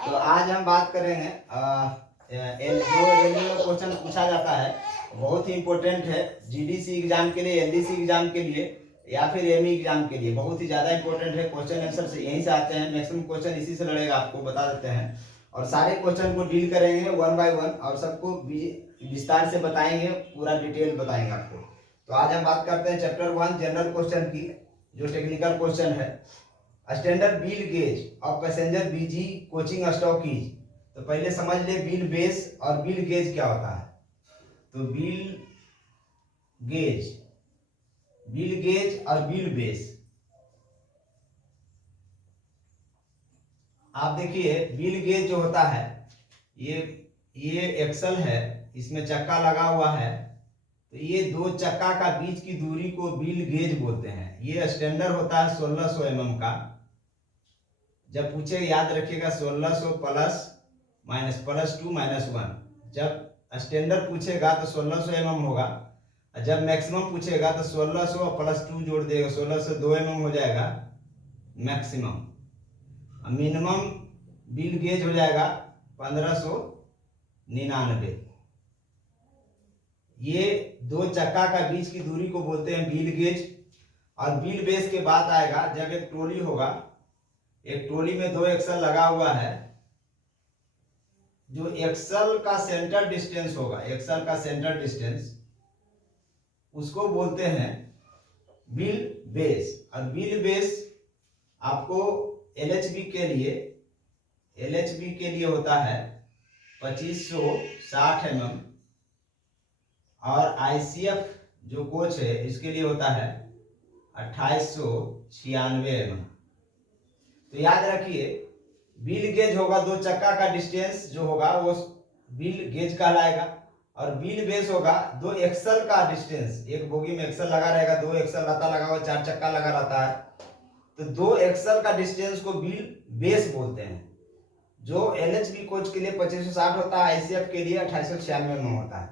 तो आज हम बात करेंगे जो रेलवे में क्वेश्चन पूछा जाता है, बहुत ही इम्पोर्टेंट है जीडीसी एग्जाम के लिए, एलडीसी एग्जाम के लिए या फिर एमई एग्जाम के लिए। बहुत ही ज़्यादा इंपॉर्टेंट है। क्वेश्चन आंसर से यहीं से आते हैं, मैक्सिमम क्वेश्चन इसी से लड़ेगा, आपको बता देते हैं। और सारे क्वेश्चन को डील करेंगे वन बाय वन और सबको विस्तार से बताएंगे, पूरा डिटेल बताएंगे आपको। तो आज हम बात करते हैं चैप्टर 1 जनरल क्वेश्चन की, जो टेक्निकल क्वेश्चन है। स्टैंडर्ड व्हील गेज और पैसेंजर बीजी कोचिंग स्टॉकीज। तो पहले समझ ले व्हील बेस और व्हील गेज क्या होता है। तो व्हील गेज और व्हील बेस, आप देखिए व्हील गेज जो होता है ये एक्सल है, इसमें चक्का लगा हुआ है। तो ये दो चक्का का बीच की दूरी को व्हील गेज बोलते हैं। ये स्टैंडर्ड होता है 1600 mm का। जब पूछे याद रखिएगा 1600 प्लस माइनस प्लस 2 माइनस 1। जब स्टैंडर्ड पूछेगा तो 1600 mm होगा, और जब मैक्सिमम पूछेगा तो 1600 प्लस 2 जोड़ देगा, 1602 mm हो जाएगा मैक्सिमम। मिनिमम व्हील गेज हो जाएगा 1599। ये दो चक्का का बीच की दूरी को बोलते हैं व्हील गेज। और व्हील बेस के बाद आएगा जब एक ट्रॉली होगा, एक ट्रॉली में दो एक्सल लगा हुआ है, जो एक्सल का सेंटर डिस्टेंस होगा, एक्सल का सेंटर डिस्टेंस, उसको बोलते हैं व्हील बेस। और व्हील बेस आपको एलएचबी के लिए होता है 2560 mm, और आईसीएफ जो कोच है इसके लिए होता है 2896 mm। तो याद रखिए व्हील गेज होगा, दो चक्का का डिस्टेंस जो होगा वो व्हील गेज कहलाएगा। और व्हील बेस होगा दो एक्सल का डिस्टेंस, एक बोगी में एक्सल लगा रहेगा, दो एक्सल रहता लगा हुआ, चार चक्का लगा रहता है, तो दो एक्सल का डिस्टेंस को व्हील बेस बोलते हैं। जो एलएचबी कोच के लिए 2560 होता है, आईसीएफ के लिए 2896 mm होता है।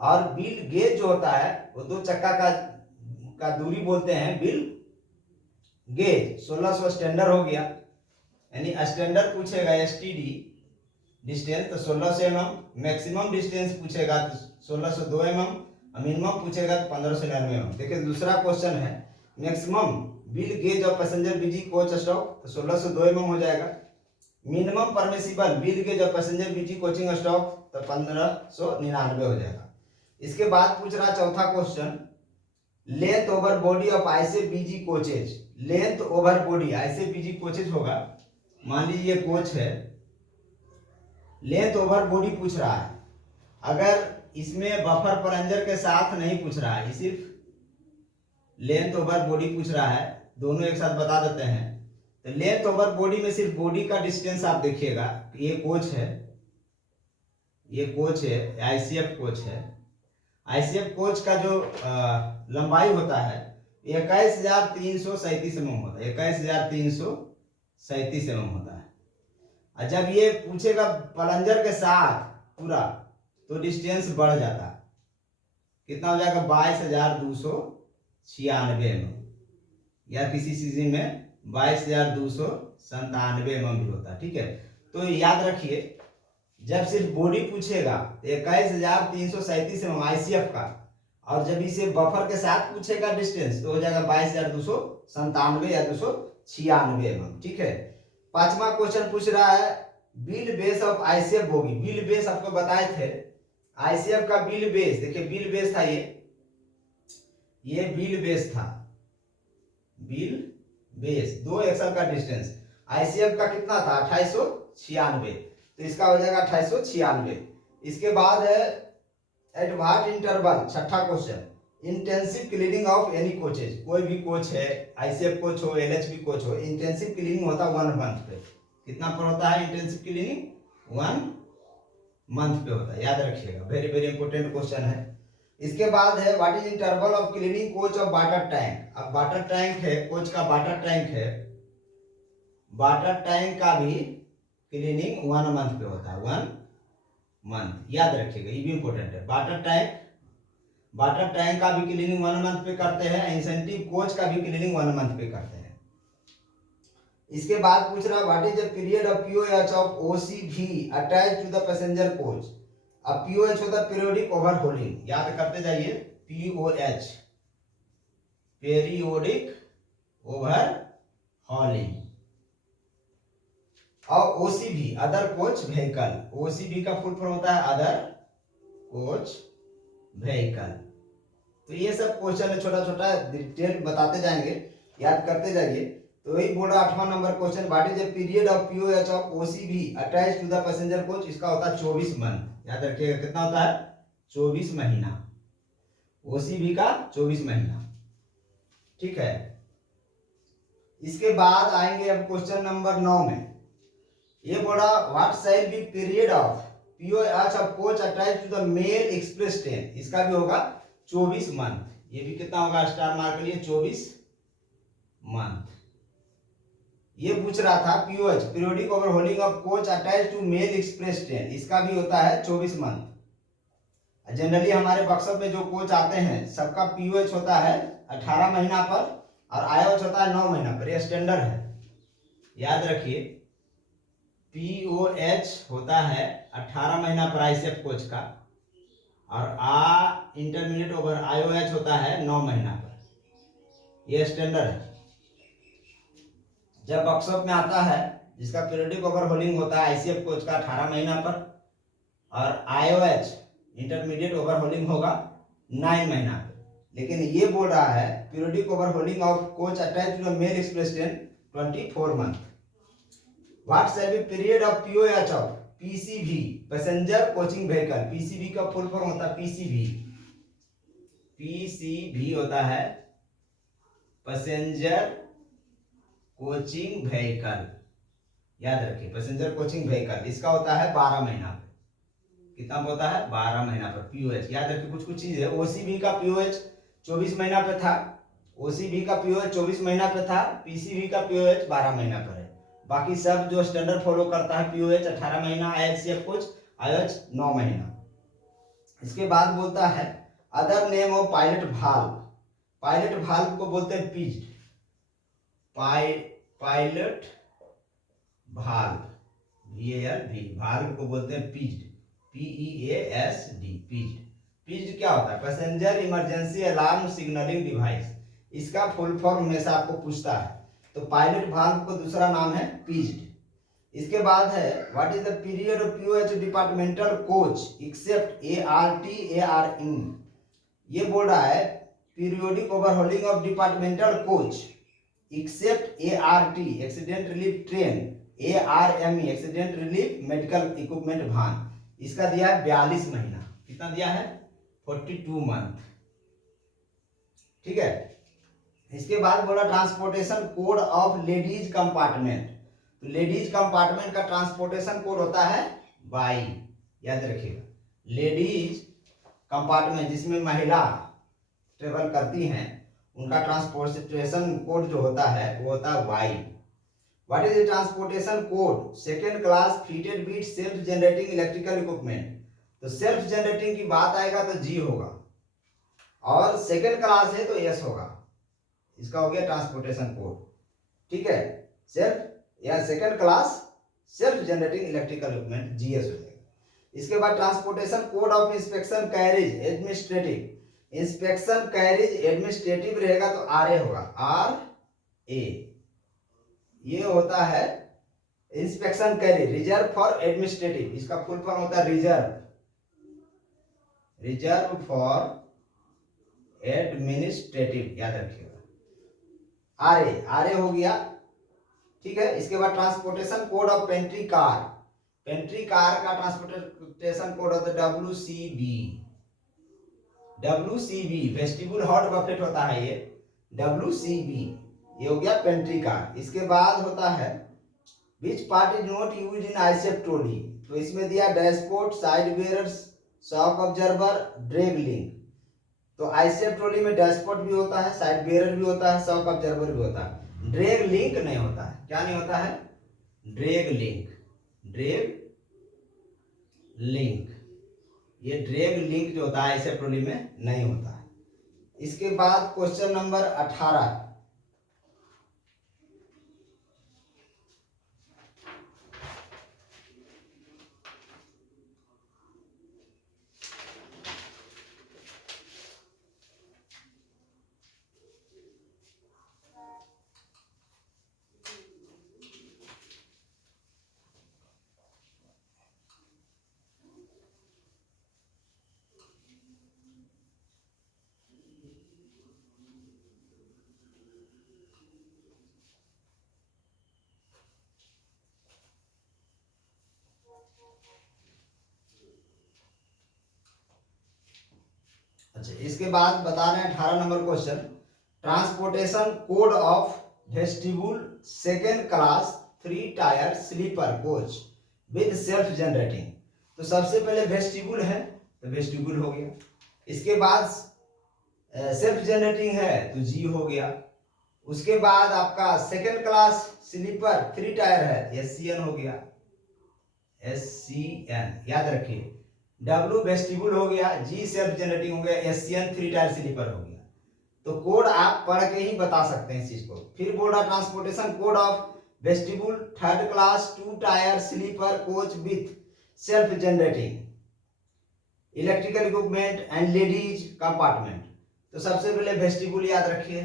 और व्हील गेज जो होता है वो दो चक्का का दूरी बोलते हैं व्हील गेज। 1600 स्टैंडर्ड हो गया, यानी स्टैंडर्ड पूछेगा एसटीडी डिस्टेंस तो 1600 mm, मैक्सिमम डिस्टेंस पूछेगा तो 1602 mm, और मिनिमम पूछेगा तो 1599 mm। देखिए दूसरा क्वेश्चन है मैक्सिमम व्हील गेज और पैसेंजर बीजी कोच स्टॉक, तो 1602 mm हो जाएगा। मिनिमम परमिसिबल व्हील गेज और पैसेंजर बीजी कोचिंग स्टॉक तो 1599 हो जाएगा। इसके बाद पूछ रहा चौथा question, length over body of ICF BG coaches. Length over body ICF BG coaches होगा, मान लीजिए कोच है, लेंथ ओवर बॉडी पूछ रहा है। अगर इसमें बफर प्लंजर के साथ नहीं पूछ रहा है, सिर्फ लेंथ ओवर बॉडी पूछ रहा है, दोनों एक साथ बता देते हैं। तो लेंथ ओवर बॉडी में सिर्फ बॉडी का डिस्टेंस आप देखिएगा, ये कोच है, ये कोच है, आईसीएफ कोच है। आईसीएफ कोच का जो लंबाई होता है 21,337 mm होता है, 21,337 mm होता है। और जब ये पूछेगा प्लंजर के साथ पूरा तो डिस्टेंस बढ़ जाता है, कितना हो जाएगा 22,296 mm, या किसी सीजन में 22,297 mm भी होता है। ठीक है, तो याद रखिए जब सिर्फ बॉडी पूछेगा तो 21,337 mm आईसीएफ का, और जब इसे बफर के साथ पूछेगा डिस्टेंस तो हो जाएगा 22,297 या 296 mm। ठीक है, पांचवा क्वेश्चन पूछ रहा है wheel base of ICF bogie. Wheel base आपको बताए थे, आईसीएफ का व्हील बेस, देखिए व्हील बेस था, ये व्हील बेस था, व्हील बेस दो एक्सल का डिस्टेंस। आईसीएफ का कितना था 2896, तो इसका हो जाएगा 2896। इसके बाद है एट व्हाट इंटरवल, छठा question, intensive cleaning of any coaches. कोई भी कोच है, आईसीएफ कोच हो, एलएचबी कोच हो, इंटेंसिव क्लीनिंग होता है 1 मंथ पे। कितना पर होता है इंटेंसिव क्लीनिंग? 1 मंथ पे होता है, याद रखिएगा, वेरी वेरी इंपॉर्टेंट क्वेश्चन है। इसके बाद है what is interval of cleaning coach of water tank. अब वाटर टैंक है, कोच का वाटर टैंक है, वाटर टैंक का भी क्लीनिंग 1 मंथ पे होता है, 1 मंथ, याद रखिएगा, ये भी इंपॉर्टेंट है। वाटर टैंक का भी क्लीनिंग 1 मंथ पे करते हैं, इंसेंटिव कोच का भी क्लीनिंग 1 मंथ पे करते हैं। इसके बाद पूछ रहा what is the period of POH of OCV attach to the passenger coach. अब पीओएच होता है पीरियोडिक ओवरहोलिंग, याद करते जाइए, पीओएच पीरियोडिक ओवरहॉलिंग, और ओसीवी अदर कोच व्हीकल, ओसीवी का फुल फॉर्म होता है अदर कोच व्हीकल। तो ये सब क्वेश्चन छोटा छोटा डिटेल बताते जाएंगे, याद करते जाइए। तो वही बोल रहा 8वां number question, what is the period of POH of OCV attach to the passenger coach. इसका होता है 24 मंथ, याद रखिएगा कितना होता है 24 महीना, ओसीवी का 24 महीना, ठीक है। इसके बाद आएंगे अब क्वेश्चन नंबर 9 में, ये बोल रहा what shall be period of POH of coach attach to the mail express train. इसका भी होगा 24 मंथ, ये भी कितना होगा स्टार मार्क के लिए 24 मंथ। ये पूछ रहा था POH periodic overhauling of coach attach to mail express train, इसका भी होता है 24 मंथ। जनरली हमारे वर्कशॉप में जो कोच आते हैं सबका पीओएच होता है 18 महीना पर और आईओएच होता है 9 महीना पर, यह स्टैंडर्ड है, याद रखिए। पीओएच होता है 18 महीना पर आईसीएफ कोच का, और इंटरमीडिएट ओवर आईओएच होता है 9 महीना पर, यह स्टैंडर्ड है। जब वर्कशॉप में आता है जिसका पीरियोडिक ओवरहोलिंग होता है आईसीएफ कोच का 18 महीना पर, और आईओएच इंटरमीडिएट ओवरहोलिंग होगा 9 महीना पर। लेकिन ये बोल रहा है periodic overhauling of coach attach to the mail express train 24 month. What shall be period of POH of PCV passenger coaching vehicle. PCV का फुल फॉर्म होता है पीसीवी, पीसीवी होता है पैसेंजर कोचिंग व्हीकल, याद रखिए पैसेंजर कोचिंग व्हीकल। इसका होता है 12 महीना पर, कितना होता है 12 महीना पर पीओएच, याद रखिए। कुछ कुछ चीज है, ओसीवी का पीओएच 24 महीना पे था, ओसीवी का पीओएच 24 महीना पे था, पीसीवी का पीओएच 12 महीना पर है। बाकी सब जो स्टैंडर्ड फॉलो करता है पीओएच 18 महीना, आईएचसीएफ कोच आईओएच 9 महीना। इसके बाद बोलता है other name of pilot valve. Pilot valve को बोलते हैं पिज्ड, पायलट भाल्व, VALV, भाल्व को बोलते हैं पिज्ड, PEASD, पिज्ड। पिज्ड क्या होता है? Passenger emergency alarm signalling device. इसका फुल फॉर्म हमेशा आपको पूछता है, तो पायलट भाल्व को दूसरा नाम है पिज्ड। इसके बाद है what is the period of POH departmental coach except ART, ये बोल रहा है periodic overhauling of departmental coach except ART accident relief train, ARME accident relief medical equipment वाहन। इसका दिया है 42 महीना, कितना दिया है 42 मंथ, ठीक है। इसके बाद बोला transportation code of ladies compartment. तो लेडीज कंपार्टमेंट का ट्रांसपोर्टेशन कोड होता है वाई, याद रखिएगा। लेडीज कंपार्टमेंट जिसमें महिला ट्रेवल करती हैं उनका ट्रांसपोर्टेशन कोड जो होता है वो होता है Y. What is the transportation code second class fitted with self generating electrical equipment. तो सेल्फ जनरेटिंग की बात आएगा तो जी होगा, और सेकेंड क्लास है तो एस होगा। इसका हो गया ट्रांसपोर्टेशन कोड, ठीक है। सेल्फ या second class self generating electrical equipment GS हो जाएगा। इसके बाद transportation code of inspection carriage administrative. Inspection carriage administrative रहेगा तो RA होगा, RA। ये होता है inspection carriage reserve for administrative, इसका फुल फॉर्म होता है रिजर्व फॉर एडमिनिस्ट्रेटिव, याद रखिएगा। RA हो गया, ठीक है। इसके बाद transportation code of pantry car. Pantry car का ट्रांसपोर्टेशन कोड होता है WCB वेस्टिबुल हॉट बफेट होता है ये WCB, ये हो गया पेंट्री कार। इसके बाद होता है which part is not used in ICF trolley. तो इसमें दिया dashboard, side bearers, shock observer, drag link. तो आईसीएफ ट्रॉली में डैशबोर्ड भी होता है, साइड बेयरर भी होता है, शॉक ऑब्जर्वर भी होता है, ड्रैग लिंक नहीं होता है। क्या नहीं होता है? ड्रैग लिंक, ये ड्रैग लिंक जो होता है आईसीएफ ट्रॉली में नहीं होता है। इसके बाद क्वेश्चन नंबर 18, अच्छा, इसके बाद बता रहे हैं 18 number question, transportation code of vestibule second class 3 tier sleeper coach with self generating. तो सबसे पहले वेस्टिब्यूल है तो वेस्टिब्यूल हो गया, इसके बाद सेल्फ जनरेटिंग है तो जी हो गया, उसके बाद आपका सेकेंड क्लास स्लीपर 3 टायर है एससीएन हो गया, एससीएन याद रखिए, डब्ल्यू वेस्टिब्यूल हो गया, जी सेल्फ जनरेटिंग हो गया, एससीएन 3 टायर स्लीपर हो गया। तो कोड आप पढ़ के ही बता सकते हैं इस चीज को। फिर बोल रहा transportation code of vestibule third class 2 tier sleeper coach with self generating electrical equipment and ladies compartment. तो सबसे पहले वेस्टिब्यूल याद रखिए,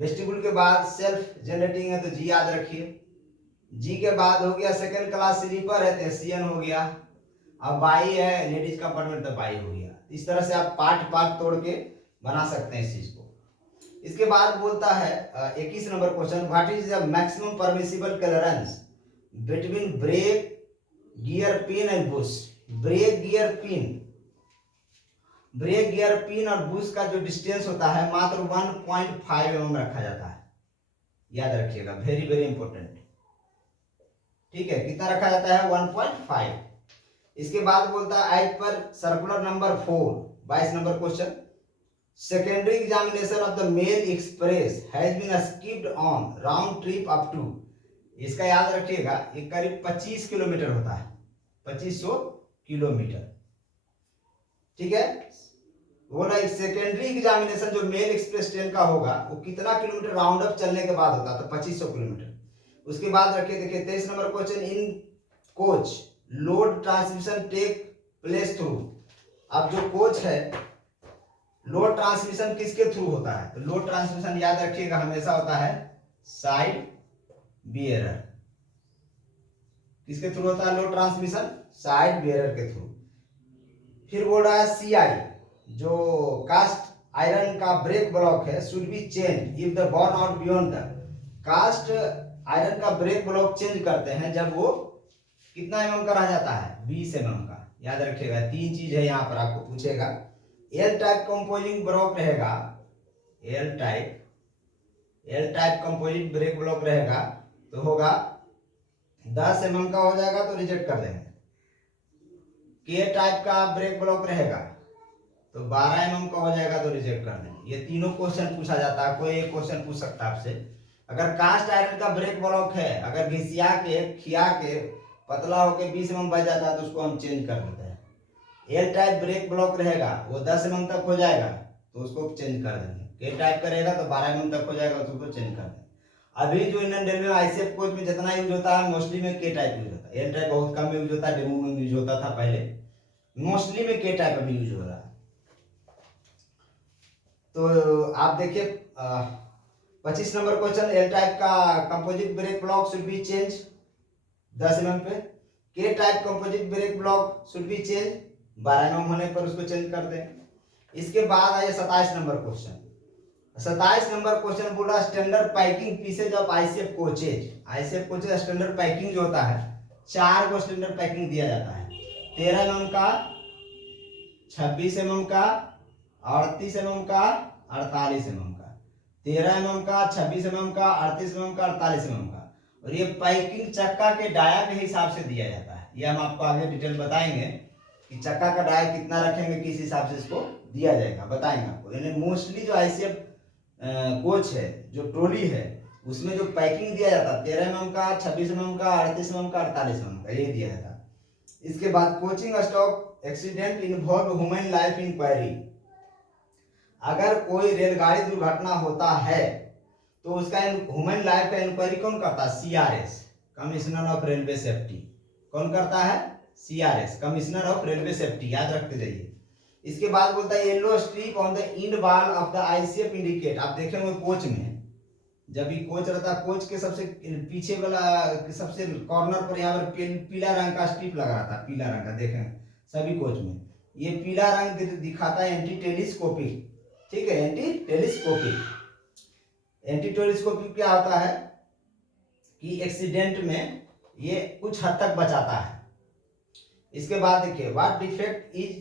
वेस्टिब्यूल के बाद सेल्फ जनरेटिंग है तो जी याद रखिए, जी के बाद हो गया सेकंड क्लास स्लीपर है तो एससीएन हो गया, अब बाई है लेडीज कंपार्टमेंट तो बाई हो गया। इस तरह से आप पार्ट पार्ट तोड़ के बना सकते हैं इस चीज को। इसके बाद बोलता है 21 number question, what is the maximum permissible clearance between brake gear pin and bush. Brake gear pin और बुश का जो डिस्टेंस होता है मात्र 1.5 mm रखा जाता है, याद रखिएगा, वेरी वेरी इंपॉर्टेंट। ठीक है, कितना रखा जाता है 1.5। इसके बाद बोलता है एज पर circular number 4 22 number question, secondary examination of the mail express has been skipped on round trip up to. इसका याद रखिएगा, ये करीब 25 किलोमीटर होता है, 2500 किलोमीटर। ठीक है, बोला सेकेंडरी एग्जामिनेशन जो मेल एक्सप्रेस ट्रेन का होगा वो कितना किलोमीटर राउंड अप चलने के बाद होता है, तो 2500 किलोमीटर। उसके बाद रखिए, देखिए 23 number question, in coach load transmission take place through. अब जो कोच है लोड ट्रांसमिशन किसके थ्रू होता है, तो लोड ट्रांसमिशन याद रखिएगा हमेशा होता है साइड बियरर। किसके थ्रू होता है लोड ट्रांसमिशन, साइड बियरर के थ्रू। फिर बोल रहा है सीआई जो कास्ट आयरन का ब्रेक ब्लॉक है should be change if the burn out beyond the. Cast iron का ब्रेक ब्लॉक चेंज करते हैं जब वो कितना mm का रह जाता है 20 mm का। याद रखिएगा, 3 चीज है यहाँ पर आपको पूछेगा, एल टाइप कंपोजिंग ब्लॉक रहेगा, L type composite brake block रहेगा तो होगा 10 mm का हो जाएगा तो रिजेक्ट कर देंगे। के टाइप का ब्रेक ब्लॉक रहेगा तो 12 mm का हो जाएगा तो रिजेक्ट कर देंगे। ये तीनों क्वेश्चन पूछा जाता है, कोई एक क्वेश्चन पूछ सकता है आपसे। अगर कास्ट आयरन का ब्रेक ब्लॉक है, अगर घिसिया के खिया के पतला होके 20 mm बच जाता है तो उसको हम चेंज कर देते हैं। एल टाइप ब्रेक ब्लॉक रहेगा वो 10 mm तक हो जाएगा तो उसको चेंज कर देंगे। के टाइप का रहेगा तो 12 mm तक हो जाएगा तो उसको चेंज कर देंगे। अभी जो इंडियन रेलवे आईसीएफ कोच में जितना यूज होता है मोस्टली में के टाइप यूज होता है, एल टाइप बहुत कम यूज होता है, डेमो में यूज होता था पहले, मोस्टली में के टाइप अभी यूज हो रहा है। तो आप देखिए 25 नंबर क्वेश्चन, एल टाइप का composite brake block should be change 10 mm पे, K type composite brake block should be change 12 mm होने पर उसको चेंज कर दें। इसके बाद आइए 27 नंबर क्वेश्चन। 27 नंबर क्वेश्चन बोल रहा standard packing pieces of ICF coaches. ICF coaches standard packing जो होता है 4 को स्टैंडर्ड पैकिंग दिया जाता है, 13 mm का, 26 mm का, 38 mm का, 48 mm का, 13 mm का, 26 mm का, 38 mm का, 48 mm का। और ये पैकिंग चक्का के डाया के हिसाब से दिया जाता है, ये हम आपको आगे डिटेल बताएंगे कि चक्का का डाया कितना रखेंगे, किस हिसाब से इसको दिया जाएगा, बताएंगे आपको। यानी मोस्टली जो आईसीएफ कोच है, जो ट्रॉली है, उसमें जो पैकिंग दिया जाता है 13 mm का, 26 mm का, 38 mm का, 48 mm का, ये दिया जाता है। इसके बाद coaching stock accident involve human life inquiry. अगर कोई रेलगाड़ी दुर्घटना होता है तो उसका ह्यूमन लाइफ का इंक्वायरी कौन करता है, CRS, commissioner of railway safety. कौन करता है, CRS, commissioner of railway safety, याद रखते जाइए। इसके बाद बोलता है yellow strip on the end wall of the ICF indicate. आप देखे होंगे कोच में, जब भी कोच रहता है, कोच के सबसे पीछे वाला सबसे कॉर्नर पर यहाँ पर पीला रंग का स्ट्रिप लगा रहता है, पीला रंग का, देखें सभी कोच में ये पीला रंग दिखाता है एंटी टेलीस्कोपिक। ठीक है, एंटी टेलीस्कोपिक क्या होता है कि एक्सीडेंट में ये कुछ हद तक बचाता है। इसके बाद देखिए व्हाट डिफेक्ट इज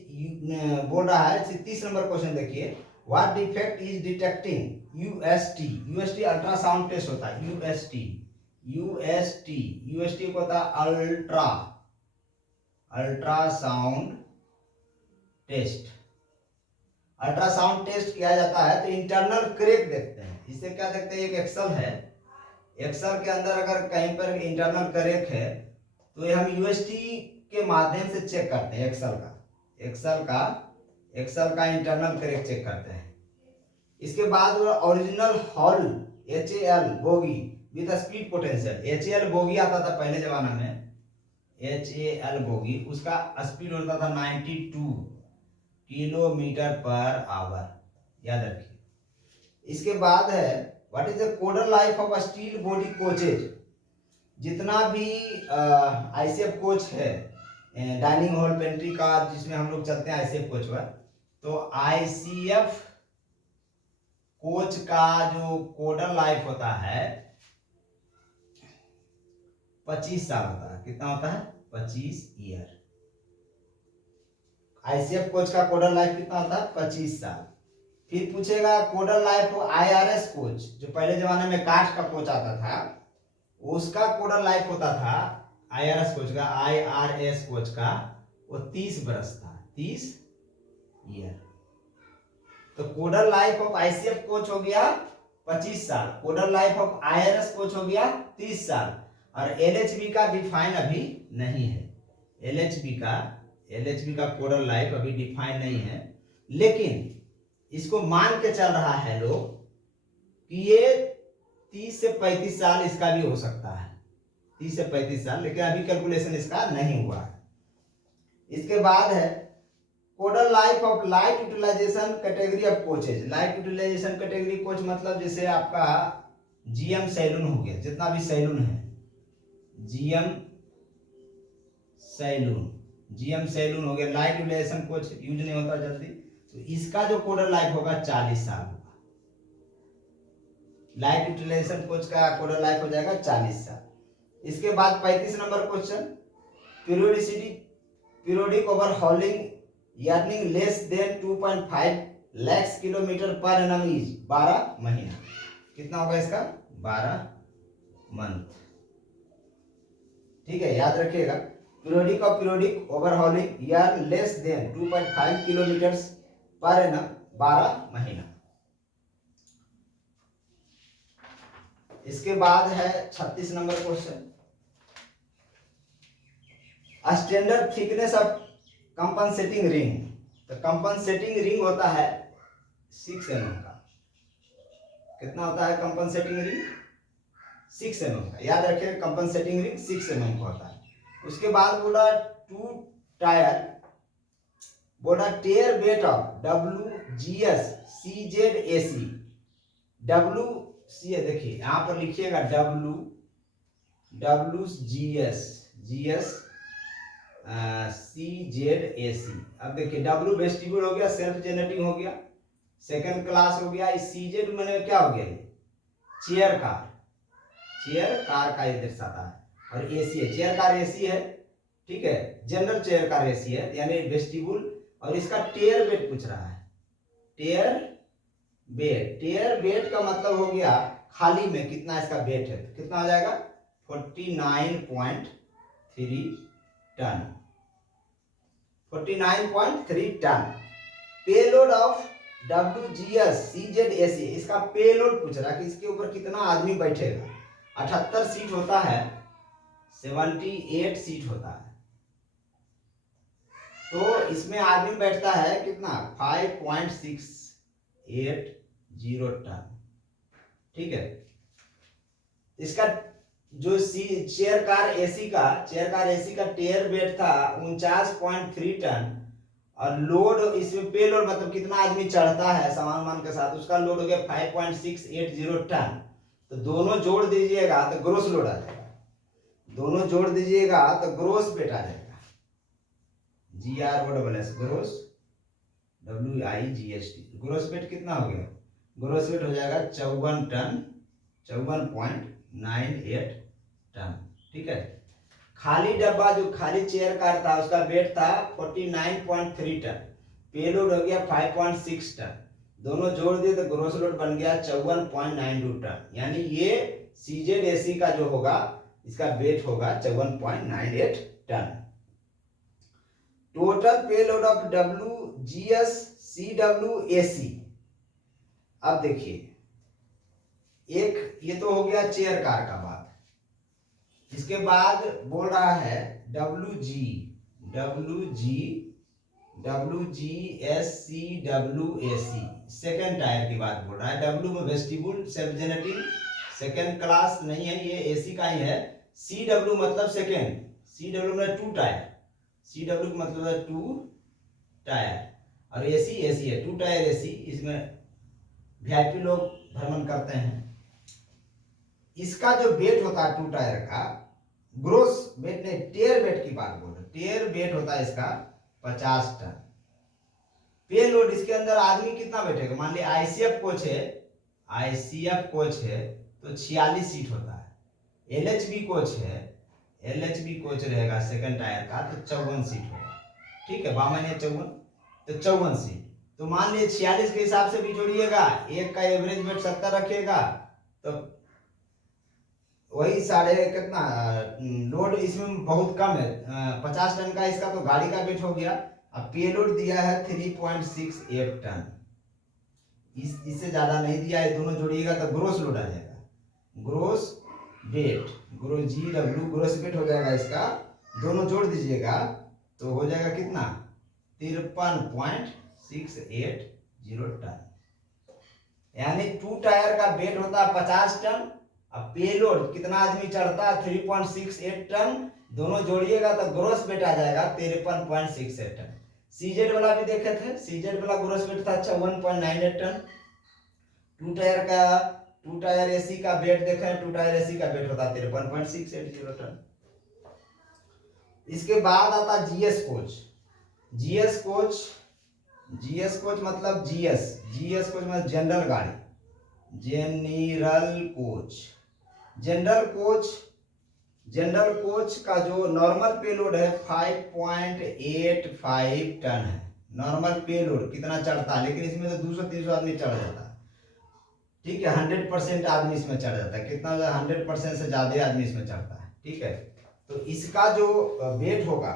बोल रहा है 30 नंबर क्वेश्चन देखिए, what defect is detecting UST. UST ultrasound test होता है, यूएसटी को होता है अल्ट्रासाउंड टेस्ट। अल्ट्रासाउंड टेस्ट किया जाता है तो इंटरनल क्रैक देखते हैं। इसे क्या देखते हैं, एक एक्सल है, एक्सल के अंदर अगर कहीं पर इंटरनल क्रैक है तो ये हम यूएसटी के माध्यम से चेक करते हैं। एक्सल का इंटरनल क्रैक चेक करते हैं। इसके बाद original hall HAL bogie with speed potential. HAL bogie आता था पहले जमाना में, HAL बोगी, उसका स्पीड होता था 92 किलोमीटर पर आवर, याद रखिए। इसके बाद है what is the coder life of steel body coaches. जितना भी ICF कोच है, डाइनिंग हॉल पेंट्री कार जिसमें हम लोग चलते हैं ICF कोच पर, तो ICF कोच का जो कोडर लाइफ होता है 25 साल होता है। कितना होता है, 25 ईयर। ICF कोच का कोडर लाइफ कितना होता है, 25 साल। फिर पूछेगा कोडर लाइफ IRS कोच, जो पहले जमाने में काठ का कोच आता था, उसका कोडर लाइफ होता था IRS कोच का वो 30 बरस था, 30 ईयर। तो coder life of ICF coach हो गया 25 साल, coder life of IRS coach हो गया 30 साल। और LHB का डिफाइन अभी नहीं है, LHB का कोडर लाइफ अभी डिफाइन नहीं है, लेकिन इसको मान के चल रहा है लोग कि ये 30 से 35 साल इसका भी हो सकता है, 30 से 35 साल, लेकिन अभी कैलकुलेशन इसका नहीं हुआ है। इसके बाद है codal life of light utilisation category of coaches. Light utilisation category coach मतलब जैसे आपका GM सैलून हो गया, जितना भी सैलून है, GM सैलून हो गया, लाइट यूटिलाइजेशन कोच यूज नहीं होता जल्दी, तो इसका जो कोडर लाइफ होगा 40 साल होगा। लाइट यूटिलाइजेशन कोच का कोडर लाइफ हो जाएगा 40 साल। इसके बाद 35 number question, periodic overhauling earning less than 2.5 lakh kilometre per annum is 12 महीना। कितना होगा इसका, 12 मंथ। ठीक है, याद रखिएगा, periodic overhauling yarn less than 2.5 kilometre per annum 12 महीना। इसके बाद है 36 number question, standard thickness of compensating ring. तो कंपनसेटिंग रिंग होता है 6 mm का। कितना होता है कंपनसेटिंग रिंग, 6 mm का, याद रखिए कंपनसेटिंग रिंग 6 mm का होता है। उसके बाद बोला 2 टायर, बोला टेयर weight of WGS CZAC। WC देखिए यहां पर लिखिएगा WGS CZAC। अब देखिए W वेस्टिब्यूल हो गया, सेल्फ जनरेटिंग हो गया, सेकंड क्लास हो गया, इस CZ मैंने क्या हो गया, चेयर कार का ये दर्शाता है, और AC है, चेयर कार AC है, ठीक है, जनरल चेयर कार AC है, यानी वेस्टिब्यूल। और इसका टेयर वेट पूछ रहा है, टेयर वेट का मतलब हो गया खाली में कितना इसका वेट है, तो कितना हो जाएगा 49.3 ton, 49.3 ton. Payload of WGS CZAC, इसका पेलोड पूछ रहा है कि इसके ऊपर कितना आदमी बैठेगा। 78 सीट होता है, 78 सीट होता है, तो इसमें आदमी बैठता है कितना 5.680 टन। ठीक है, इसका जो चेयर कार AC का टेयर वेट था 49.3 टन, और लोड इसमें पे लोड मतलब कितना आदमी चढ़ता है सामान के साथ, उसका लोड हो गया 5.680 टन। तो दोनों जोड़ दीजिएगा तो ग्रोस लोड आ जाएगा, दोनों जोड़ दीजिएगा तो ग्रोस वेट आ जाएगा, GROSS gross WIGST। Gross weight कितना हो गया, ग्रोस वेट हो जाएगा 54 टन, 54.98 टन। ठीक है, खाली डब्बा जो खाली चेयर कार था उसका वेट था 49.3 टन, पेलोड हो गया 5.6 टन, दोनों जोड़ दिए तो ग्रोस लोड बन गया 54.92 टन। यानी ये CZAC का जो होगा इसका वेट होगा 54.98 ton. Total payload of WGS-CWAC। अब देखिए, एक ये तो हो गया चेयर कार का बात। इसके बाद बोल रहा है WGS-CWAC, सेकेंड टायर की बात बोल रहा है। W में वेस्टिब्यूल सेल्फ-जेनरेटिंग सेकेंड क्लास नहीं है, ये AC का ही है। CW मतलब सेकेंड, CW मतलब टू टायर, CW का मतलब है टू टायर, और AC है, टू टायर AC। इसमें VIP लोग भ्रमण करते हैं। इसका जो वेट होता है टू टायर का, ग्रोस वेट नहीं, टेयर वेट की बात बोल रहे, टेयर वेट होता है इसका 50 टन। पे लोड इसके अंदर आदमी कितना बैठेगा, मान लिया ICF कोच है तो 46 सीट होता है। LHB कोच रहेगा सेकंड टायर का तो 54 सीट होगा। ठीक है, 52 या 54 तो 54 सीट। तो मान लीजिए 46 के हिसाब से भी जोड़िएगा, एक का एवरेज वेट 70 रखिएगा तो वही साढ़े कितना लोड इसमें बहुत कम है, 50 टन का इसका तो गाड़ी का वेट हो गया। अब पेलोड दिया है 3.68 टन, इससे ज्यादा नहीं दिया है, दोनों जोड़िएगा तो ग्रोस लोड आ जाएगा, ग्रोस वेट, ग्रोस वेट हो जाएगा इसका, दोनों जोड़ दीजिएगा तो हो जाएगा कितना 53.680 टन। यानी टू टायर का वेट होता है 50 टन, अब पेलोड कितना आदमी चढ़ता है 3.68 टन, दोनों जोड़िएगा तो ग्रोस वेट आ जाएगा 53.68 टन। CZ वाला भी देखे थे, CZ वाला ग्रोस वेट था 51.98 टन। टू टायर AC का वेट देखें, टू टायर AC का वेट होता है 53.680 टन। इसके बाद आता GS कोच मतलब GS कोच मतलब जनरल गाड़ी, जनरल कोच का जो नॉर्मल पेलोड है 5.85 टन है। नॉर्मल पेलोड कितना चढ़ता है, लेकिन इसमें तो 200-300 आदमी चढ़ जाता है। ठीक है, 100% आदमी इसमें चढ़ जाता है, कितना 100% से ज्यादा आदमी इसमें चढ़ता है। ठीक है, तो इसका जो वेट होगा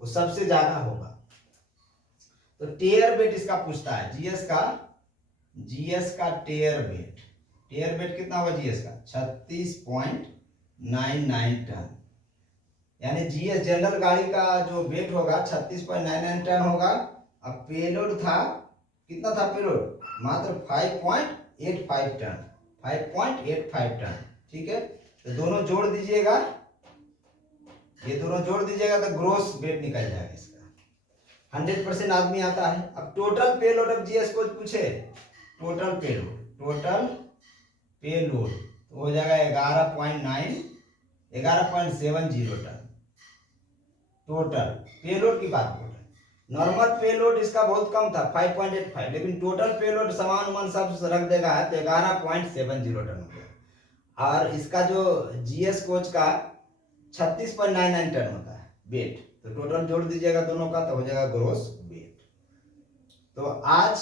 वो सबसे ज्यादा होगा। तो टेयर वेट इसका पूछता है, GS का टेयर वेट कितना होगा, GS का 36.99 टन। यानी GS जनरल गाड़ी का जो वेट होगा 36.99 टन होगा। अब पेलोड था कितना था, पेलोड मात्र 5.85 टन। ठीक है, तो दोनों जोड़ दीजिएगा, ये दोनों जोड़ दीजिएगा तो ग्रोस वेट निकल जाएगा इसका, 100% आदमी आता है। अब total payload of GS coach पूछे, टोटल पेलोड तो हो जाएगा 11.70 टन। टोटल पेलोड की बात बोल रहे हैं, नॉर्मल पेलोड इसका बहुत कम था 5.85, लेकिन टोटल पेलोड सामान सब रख देगा तो 11.70 टन हो गया। और इसका जो GS कोच का 36.99 टन होता है वेट, तो टोटल जोड़ दीजिएगा दोनों का तो हो जाएगा ग्रोस वेट। तो आज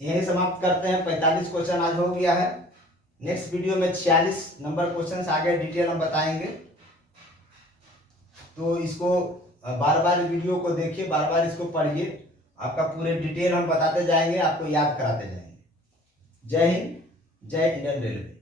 यही समाप्त करते हैं, 45 क्वेश्चन आज हो गया है। नेक्स्ट वीडियो में 46 नंबर क्वेश्चन आगे डिटेल हम बताएंगे। तो इसको बार बार वीडियो को देखिए, बार बार इसको पढ़िए, आपका पूरे डिटेल हम बताते जाएंगे, आपको याद कराते जाएंगे। जय हिंद, जय इंडियन रेलवे।